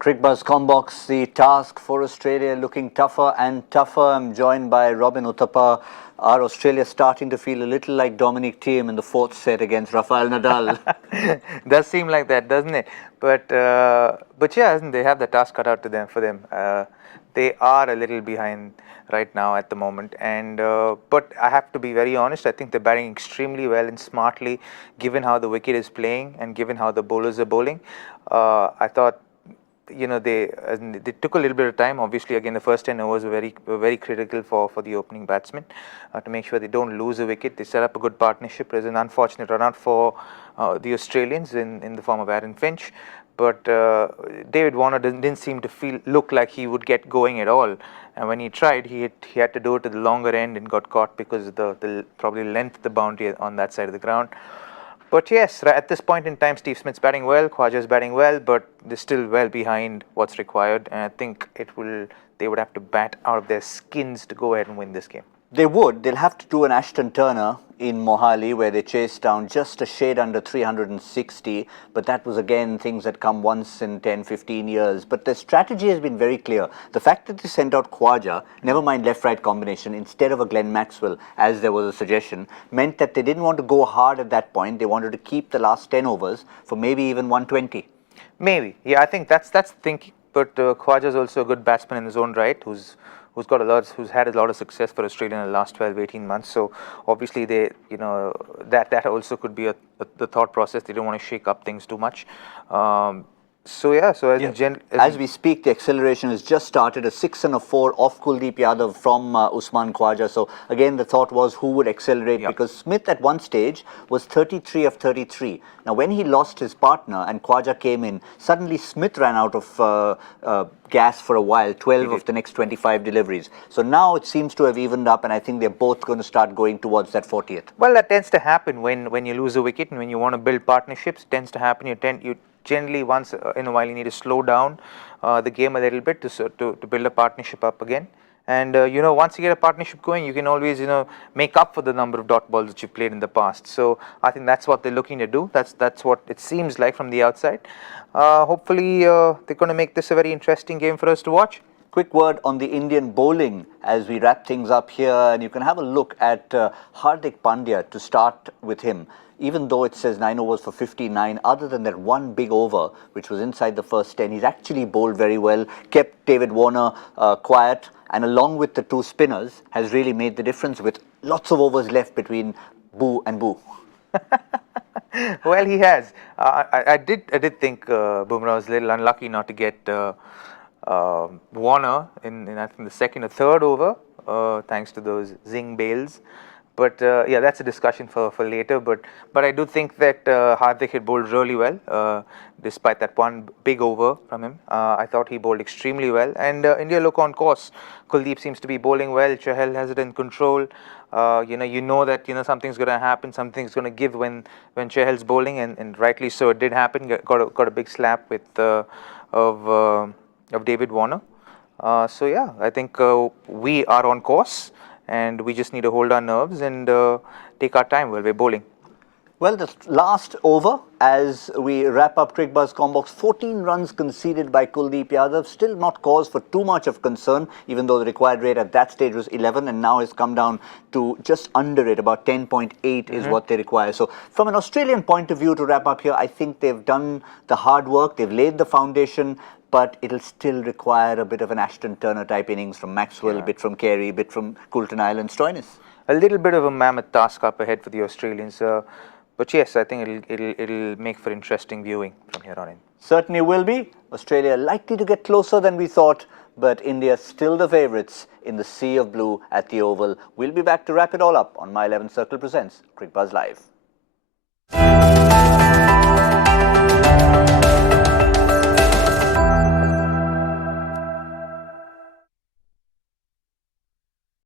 Cricbuzz Comm box, the task for Australia looking tougher and tougher. I'm joined by Robin Uthappa. Are Australia starting to feel a little like Dominic Thiem in the fourth set against Rafael Nadal? Does seem like that, doesn't it? But yeah, they have the task cut out for them. They are a little behind right now at the moment, and but I have to be very honest. I think they're batting extremely well and smartly, given how the wicket is playing and given how the bowlers are bowling. I thought, they took a little bit of time. Obviously, again, the first 10 overs were very critical for the opening batsmen to make sure they don't lose a wicket. They set up a good partnership. There's an unfortunate run out for the Australians in the form of Aaron Finch, but David Warner didn't seem to look like he would get going at all. And when he tried, he had to do it to the longer end and got caught because of the probably length of the boundary on that side of the ground. But yes, at this point in time, Steve Smith's batting well, Khawaja's batting well, but they're still well behind what's required. And I think they would have to bat out of their skins to go ahead and win this game. They would. They'll have to do an Ashton Turner in Mohali where they chased down just a shade under 360. But that was, again, things that come once in 10, 15 years. But the strategy has been very clear. The fact that they sent out Khawaja, never mind left-right combination, instead of a Glenn Maxwell, as there was a suggestion, meant that they didn't want to go hard at that point. They wanted to keep the last 10 overs for maybe even 120. Maybe. Yeah, I think that's the thinking. But Khawaja is also a good batsman in his own right, who's had a lot of success for Australia in the last 12-18 months. So obviously that also could be the thought process. They don't want to shake up things too much. As we speak, the acceleration has just started. A 6 and a 4 off Kuldeep Yadav from Usman Khawaja. So again, the thought was who would accelerate, because Smith at one stage was 33 of 33. Now, when he lost his partner and Khawaja came in, suddenly Smith ran out of gas for a while, 12 of the next 25 deliveries. So now it seems to have evened up, and I think they're both going to start going towards that 40th. Well, that tends to happen when you lose a wicket and when you want to build partnerships. It tends to happen. You generally, once in a while, you need to slow down the game a little bit to build a partnership up again. And once you get a partnership going, you can always make up for the number of dot balls that you played in the past. So I think that's what they're looking to do. That's what it seems like from the outside. Hopefully, they're going to make this a very interesting game for us to watch. Quick word on the Indian bowling as we wrap things up here, and you can have a look at Hardik Pandya to start with him. Even though it says 9 overs for 59, other than that one big over, which was inside the first 10, he's actually bowled very well, kept David Warner quiet, and along with the two spinners, has really made the difference with lots of overs left between Boo and Boo. Well, he has. I did think Bumrah was a little unlucky not to get Warner in I think the second or third over, thanks to those zing bails. But yeah, that's a discussion for later. But I do think that Hardik had bowled really well, despite that one big over from him. I thought he bowled extremely well, and India look on course. Kuldeep seems to be bowling well. Chahal has it in control. You know that something's going to happen, something's going to give when Chahal's bowling, and rightly so. It did happen. Got a big slap with of David Warner. So yeah, I think we are on course. And we just need to hold our nerves and take our time while we're bowling. Well, the last over as we wrap up Cricbuzz Comm box, 14 runs conceded by Kuldeep Yadav. Still not cause for too much of concern, even though the required rate at that stage was 11 and now has come down to just under it, about 10.8 is what they require. So from an Australian point of view, to wrap up here, I think they've done the hard work, they've laid the foundation, but it'll still require a bit of an Ashton Turner type innings from Maxwell, a bit from Carey, a bit from Coulton Island, Stoinis. A little bit of a mammoth task up ahead for the Australians. But yes, I think it'll make for interesting viewing from here on in. Certainly will be. Australia likely to get closer than we thought, but India still the favourites in the sea of blue at the Oval. We'll be back to wrap it all up on My 11 Circle Presents Cricbuzz Live.